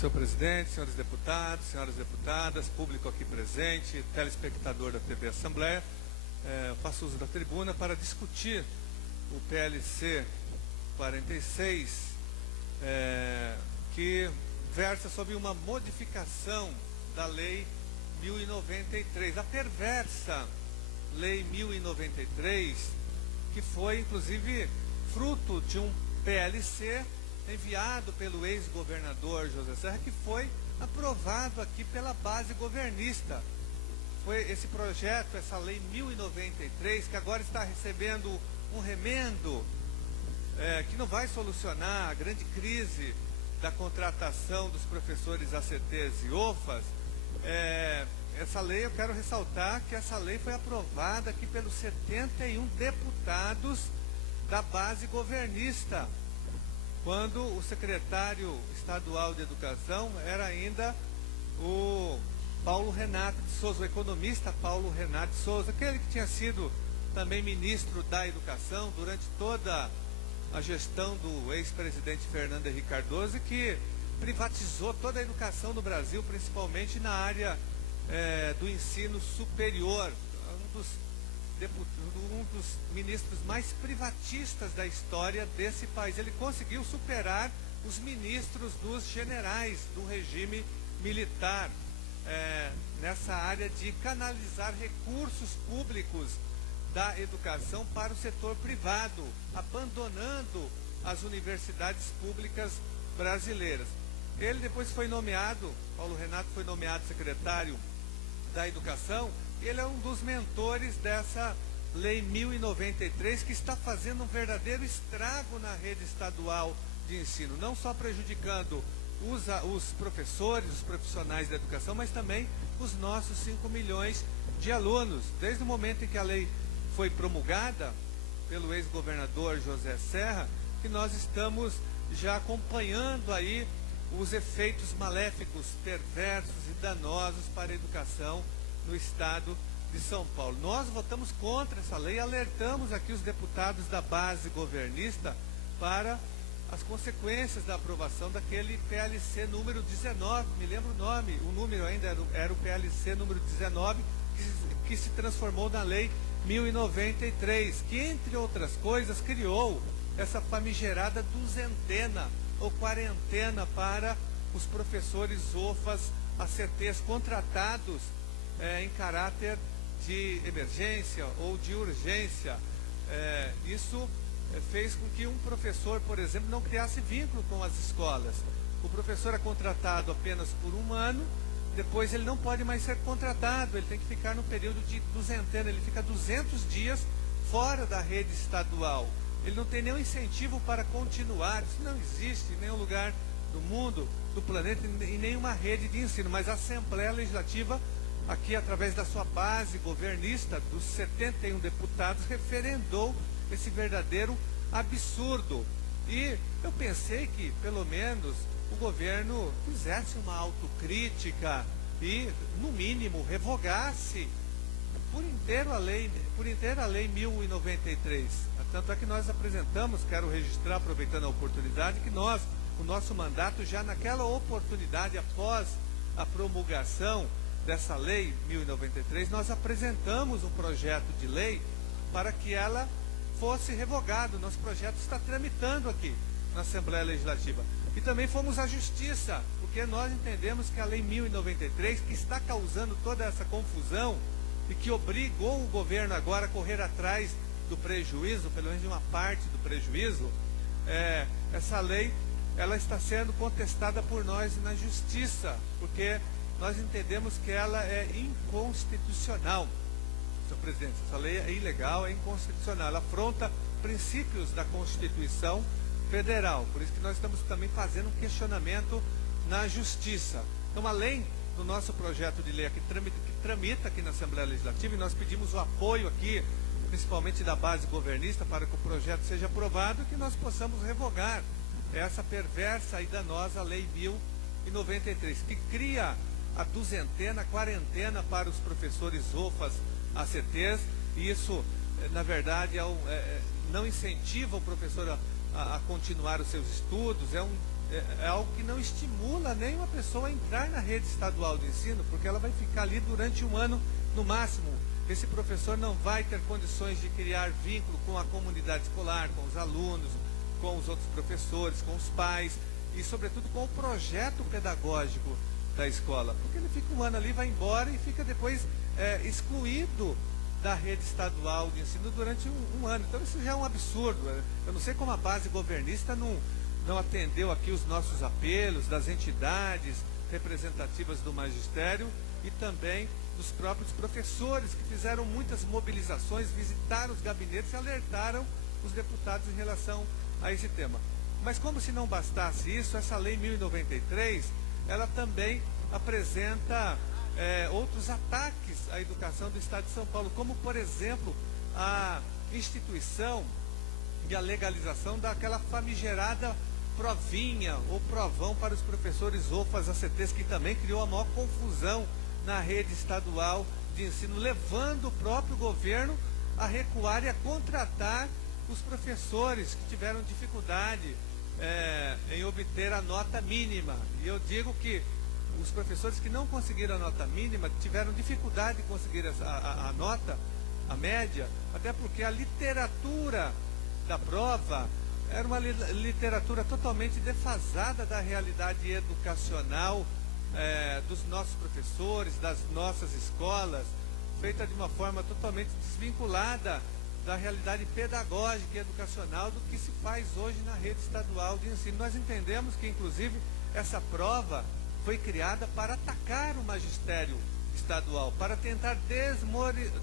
Senhor presidente, senhores deputados, senhoras deputadas, público aqui presente, telespectador da TV Assembleia, faço uso da tribuna para discutir o PLC 46, que versa sobre uma modificação da Lei 1093, a perversa Lei 1093, que foi inclusive fruto de um PLC enviado pelo ex-governador José Serra, que foi aprovado aqui pela base governista. Foi esse projeto, essa Lei 1093, que agora está recebendo um remendo, que não vai solucionar a grande crise da contratação dos professores ACTs e OFAs. Essa lei, eu quero ressaltar que essa lei foi aprovada aqui pelos 71 deputados da base governista, quando o secretário estadual de Educação era ainda o Paulo Renato de Souza, o economista Paulo Renato de Souza, aquele que tinha sido também ministro da Educação durante toda a gestão do ex-presidente Fernando Henrique Cardoso, e que privatizou toda a educação no Brasil, principalmente na área do ensino superior, um dos ministros mais privatistas da história desse país. Ele conseguiu superar os ministros dos generais do regime militar, nessa área de canalizar recursos públicos da educação para o setor privado, abandonando as universidades públicas brasileiras. Ele depois foi nomeado, Paulo Renato foi nomeado secretário da Educação, e ele é um dos mentores dessa Lei 1093, que está fazendo um verdadeiro estrago na rede estadual de ensino, não só prejudicando os professores, os profissionais da educação, mas também os nossos 5 milhões de alunos. Desde o momento em que a lei foi promulgada pelo ex-governador José Serra, que nós estamos já acompanhando aí os efeitos maléficos, perversos e danosos para a educação no estado de São Paulo. Nós votamos contra essa lei, alertamos aqui os deputados da base governista para as consequências da aprovação daquele PLC número 19, me lembro o nome, o número ainda era o PLC número 19, que se transformou na Lei 1093, que, entre outras coisas, criou essa famigerada duzentena ou quarentena para os professores OFAs, ACTs contratados em caráter de emergência ou de urgência. Isso fez com que um professor, por exemplo, não criasse vínculo com as escolas. O professor é contratado apenas por um ano, depois ele não pode mais ser contratado, ele tem que ficar no período de duzentena, ele fica 200 dias fora da rede estadual. Ele não tem nenhum incentivo para continuar. Isso não existe em nenhum lugar do mundo, do planeta, em nenhuma rede de ensino. Mas a Assembleia Legislativa, aqui através da sua base governista, dos 71 deputados, referendou esse verdadeiro absurdo. E eu pensei que, pelo menos, o governo fizesse uma autocrítica e, no mínimo, revogasse por inteira a Lei 1093. Tanto é que nós apresentamos, quero registrar, aproveitando a oportunidade, que o nosso mandato, já naquela oportunidade, após a promulgação dessa Lei 1093, nós apresentamos um projeto de lei para que ela fosse revogada. O nosso projeto está tramitando aqui na Assembleia Legislativa. E também fomos à Justiça, porque nós entendemos que a Lei 1093, que está causando toda essa confusão e que obrigou o governo agora a correr atrás do prejuízo, pelo menos de uma parte do prejuízo, essa lei, ela está sendo contestada por nós na Justiça, porque nós entendemos que ela é inconstitucional. Senhor presidente, essa lei é ilegal, é inconstitucional, ela afronta princípios da Constituição Federal, por isso que nós estamos também fazendo um questionamento na Justiça. Então, além do nosso projeto de lei que tramita aqui na Assembleia Legislativa, e nós pedimos o apoio aqui, principalmente da base governista, para que o projeto seja aprovado e que nós possamos revogar essa perversa e danosa Lei 1093, que cria a duzentena, a quarentena para os professores OFAs, ACTs, e isso, na verdade, não incentiva o professor a continuar os seus estudos, é um é algo que não estimula nem uma pessoa a entrar na rede estadual de ensino, porque ela vai ficar ali durante um ano no máximo. Esse professor não vai ter condições de criar vínculo com a comunidade escolar, com os alunos, com os outros professores, com os pais e, sobretudo, com o projeto pedagógico da escola. Porque ele fica um ano ali, vai embora e fica depois excluído da rede estadual de ensino durante um ano. Então isso já é um absurdo. Eu não sei como a base governista não atendeu aqui os nossos apelos das entidades representativas do magistério e também dos próprios professores, que fizeram muitas mobilizações, visitaram os gabinetes e alertaram os deputados em relação a esse tema. Mas como se não bastasse isso, essa lei 1093, ela também apresenta outros ataques à educação do Estado de São Paulo, como, por exemplo, a instituição e a legalização daquela famigerada provinha ou provão para os professores OFAs, ACTs, que também criou a maior confusão na rede estadual de ensino, levando o próprio governo a recuar e a contratar os professores que tiveram dificuldade em obter a nota mínima. E eu digo que os professores que não conseguiram a nota mínima tiveram dificuldade de conseguir a nota, a média, até porque a literatura da prova era uma literatura totalmente defasada da realidade educacional dos nossos professores, das nossas escolas, feita de uma forma totalmente desvinculada da realidade pedagógica e educacional do que se faz hoje na rede estadual de ensino. Nós entendemos que, inclusive, essa prova foi criada para atacar o magistério estadual, para tentar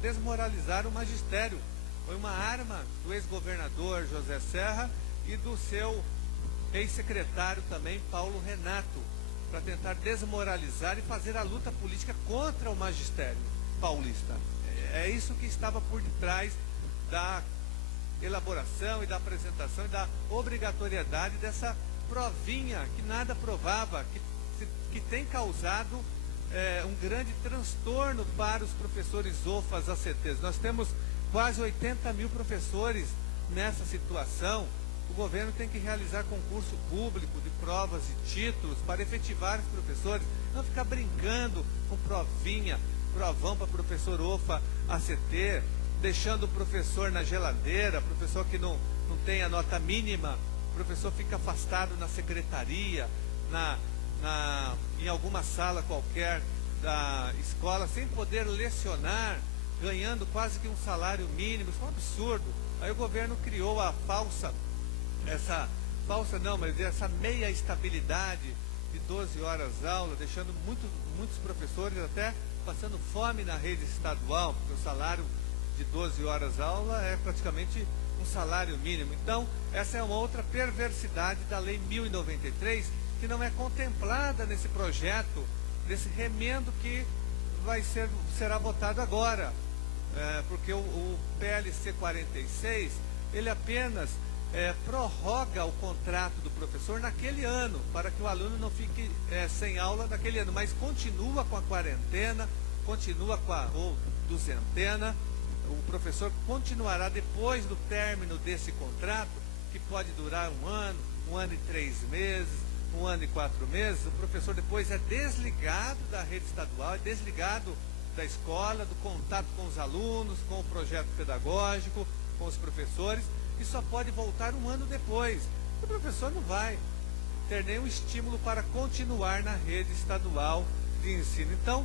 desmoralizar o magistério. Foi uma arma do ex-governador José Serra e do seu ex-secretário também, Paulo Renato, para tentar desmoralizar e fazer a luta política contra o magistério paulista. É isso que estava por detrás da elaboração e da apresentação e da obrigatoriedade dessa provinha que nada provava, que tem causado um grande transtorno para os professores OFAs, ACTs. Nós temos quase 80 mil professores nessa situação. O governo tem que realizar concurso público de provas e títulos para efetivar os professores, não ficar brincando com provinha, provão para professor OFA, ACT, deixando o professor na geladeira, professor que não tem a nota mínima, o professor fica afastado na secretaria, em alguma sala qualquer da escola, sem poder lecionar, ganhando quase que um salário mínimo. Isso é um absurdo. Aí o governo criou essa meia estabilidade de 12 horas aula, deixando muitos professores até passando fome na rede estadual, porque o salário de 12 horas aula é praticamente um salário mínimo. Então, essa é uma outra perversidade da Lei 1093, que não é contemplada nesse projeto, nesse remendo que será votado agora. Porque o PLC 46, ele apenas prorroga o contrato do professor naquele ano, para que o aluno não fique sem aula naquele ano, mas continua com a quarentena, continua com a duzentena. O professor continuará depois do término desse contrato, que pode durar um ano e 3 meses, 1 ano e 4 meses. O professor depois é desligado da rede estadual, é desligado da escola, do contato com os alunos, com o projeto pedagógico, com os professores, e só pode voltar 1 ano depois. O professor não vai ter nenhum estímulo para continuar na rede estadual de ensino. Então,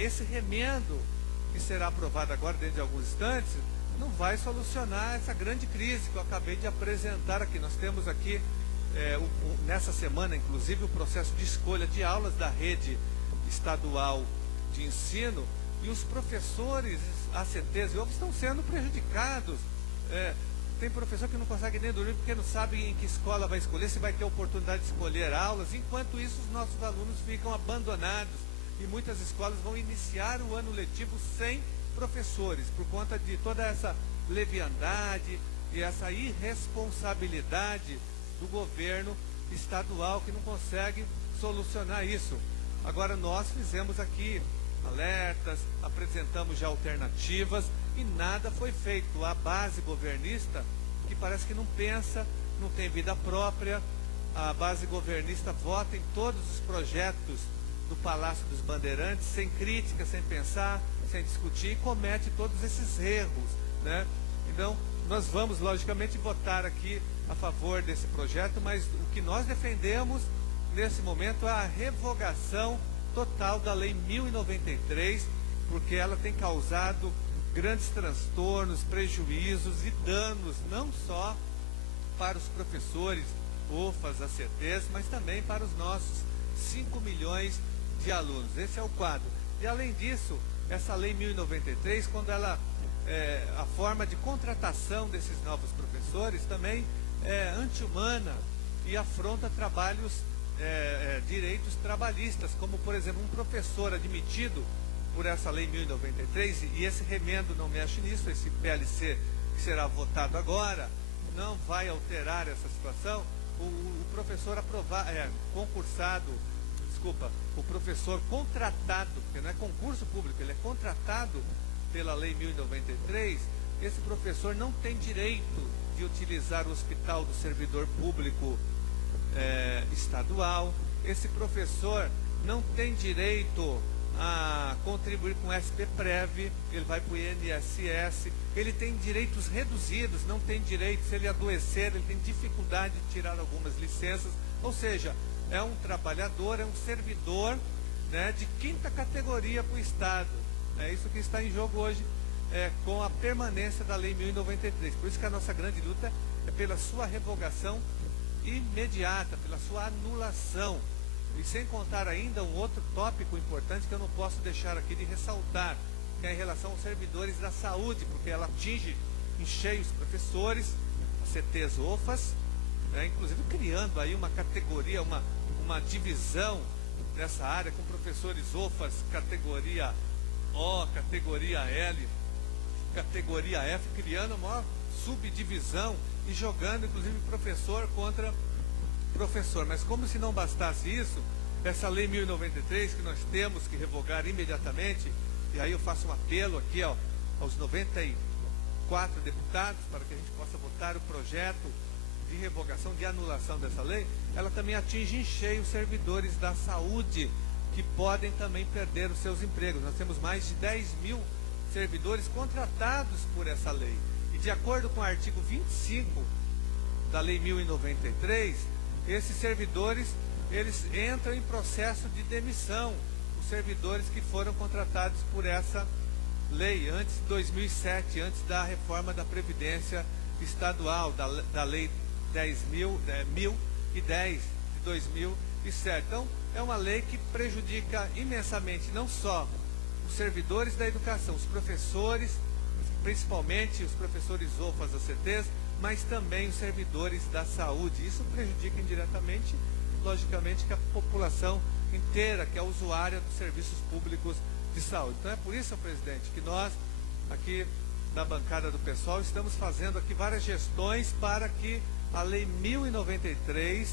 esse remendo que será aprovado agora dentro de alguns instantes, não vai solucionar essa grande crise que eu acabei de apresentar aqui. Nós temos aqui, nessa semana, inclusive, o processo de escolha de aulas da rede estadual de ensino, e os professores ACTs e outros estão sendo prejudicados. Tem professor que não consegue nem dormir porque não sabe em que escola vai escolher, se vai ter oportunidade de escolher aulas. Enquanto isso, os nossos alunos ficam abandonados e muitas escolas vão iniciar o ano letivo sem professores, por conta de toda essa leviandade e essa irresponsabilidade do governo estadual, que não consegue solucionar isso. Agora, nós fizemos aqui alertas, apresentamos já alternativas e nada foi feito. A base governista, que parece que não pensa, não tem vida própria, a base governista vota em todos os projetos do Palácio dos Bandeirantes, sem crítica, sem pensar, sem discutir, e comete todos esses erros, né? Então, nós vamos, logicamente, votar aqui a favor desse projeto, mas o que nós defendemos nesse momento é a revogação total da Lei 1093, porque ela tem causado grandes transtornos, prejuízos e danos, não só para os professores, UFAs, ACTs, mas também para os nossos 5 milhões de alunos. Esse é o quadro. E além disso, essa Lei 1093, quando ela, a forma de contratação desses novos professores também é anti-humana e afronta trabalhos, direitos trabalhistas, como por exemplo um professor admitido por essa Lei 1093, e esse remendo não mexe nisso, esse PLC que será votado agora, não vai alterar essa situação. O professor o professor contratado, porque não é concurso público, ele é contratado pela Lei 1093, esse professor não tem direito de utilizar o hospital do servidor público estadual, esse professor não tem direito a contribuir com o SPPREV, ele vai para o INSS, ele tem direitos reduzidos, não tem direito, se ele adoecer, ele tem dificuldade de tirar algumas licenças, ou seja, é um trabalhador, é um servidor, né, de 5ª categoria para o Estado. É isso que está em jogo hoje, com a permanência da Lei 1093. Por isso que a nossa grande luta é pela sua revogação imediata, pela sua anulação. E sem contar ainda um outro tópico importante que eu não posso deixar aqui de ressaltar, que é em relação aos servidores da saúde, porque ela atinge em cheio os professores, CTs, UFAs, né, inclusive criando aí uma categoria, uma divisão nessa área, com professores UFAs, categoria O, categoria L, categoria F, criando uma subdivisão e jogando inclusive professor contra professor. Mas como se não bastasse isso, essa Lei 1093 que nós temos que revogar imediatamente, e aí eu faço um apelo aqui aos 94 deputados para que a gente possa votar o projeto de revogação, de anulação dessa lei, ela também atinge em cheio os servidores da saúde, que podem também perder os seus empregos. Nós temos mais de 10 mil servidores contratados por essa lei. E de acordo com o artigo 25 da Lei 1093, esses servidores, eles entram em processo de demissão, os servidores que foram contratados por essa lei antes de 2007, antes da reforma da Previdência Estadual, da Lei 10.010 de 2007. Então, é uma lei que prejudica imensamente não só os servidores da educação, os professores, principalmente os professores UFAs, ACTs, mas também os servidores da saúde. Isso prejudica indiretamente, logicamente, que a população inteira, que é usuária dos serviços públicos de saúde. Então é por isso, presidente, que nós, aqui da bancada do PSOL, estamos fazendo aqui várias gestões para que a Lei 1093,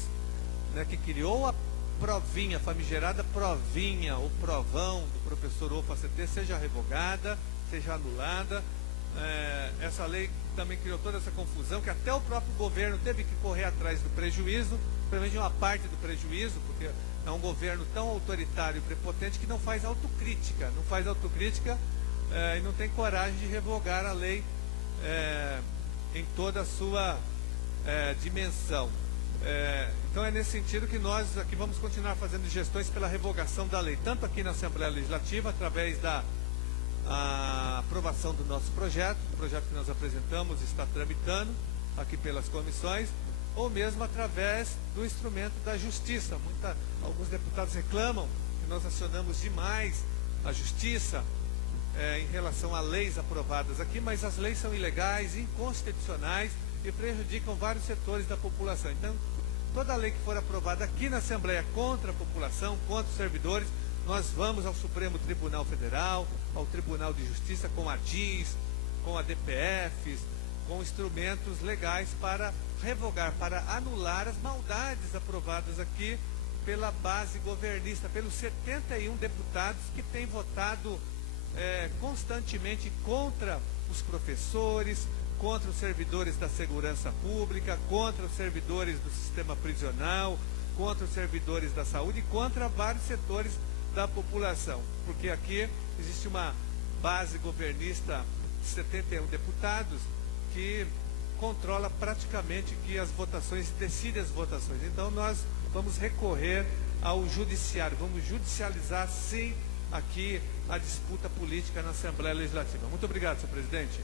né, que criou a provinha, a famigerada provinha, o provão do professor UFA ACT, seja revogada, seja anulada. Essa lei também criou toda essa confusão, que até o próprio governo teve que correr atrás do prejuízo, pelo menos de uma parte do prejuízo, porque é um governo tão autoritário e prepotente que não faz autocrítica, e não tem coragem de revogar a lei em toda a sua dimensão. Então é nesse sentido que nós aqui vamos continuar fazendo gestões pela revogação da lei, tanto aqui na Assembleia Legislativa, através da aprovação do nosso projeto, o projeto que nós apresentamos está tramitando aqui pelas comissões, ou mesmo através do instrumento da justiça. Alguns deputados reclamam que nós acionamos demais a justiça em relação a leis aprovadas aqui, mas as leis são ilegais, inconstitucionais e prejudicam vários setores da população. Então, toda lei que for aprovada aqui na Assembleia contra a população, contra os servidores, nós vamos ao Supremo Tribunal Federal, ao Tribunal de Justiça, com a DIS, com a DPFs, com instrumentos legais para revogar, para anular as maldades aprovadas aqui pela base governista, pelos 71 deputados que têm votado constantemente contra os professores, contra os servidores da segurança pública, contra os servidores do sistema prisional, contra os servidores da saúde e contra vários setores da população. Porque aqui existe uma base governista de 71 deputados que controla praticamente que as votações, decide as votações. Então nós vamos recorrer ao judiciário, vamos judicializar sim aqui a disputa política na Assembleia Legislativa. Muito obrigado, senhor presidente.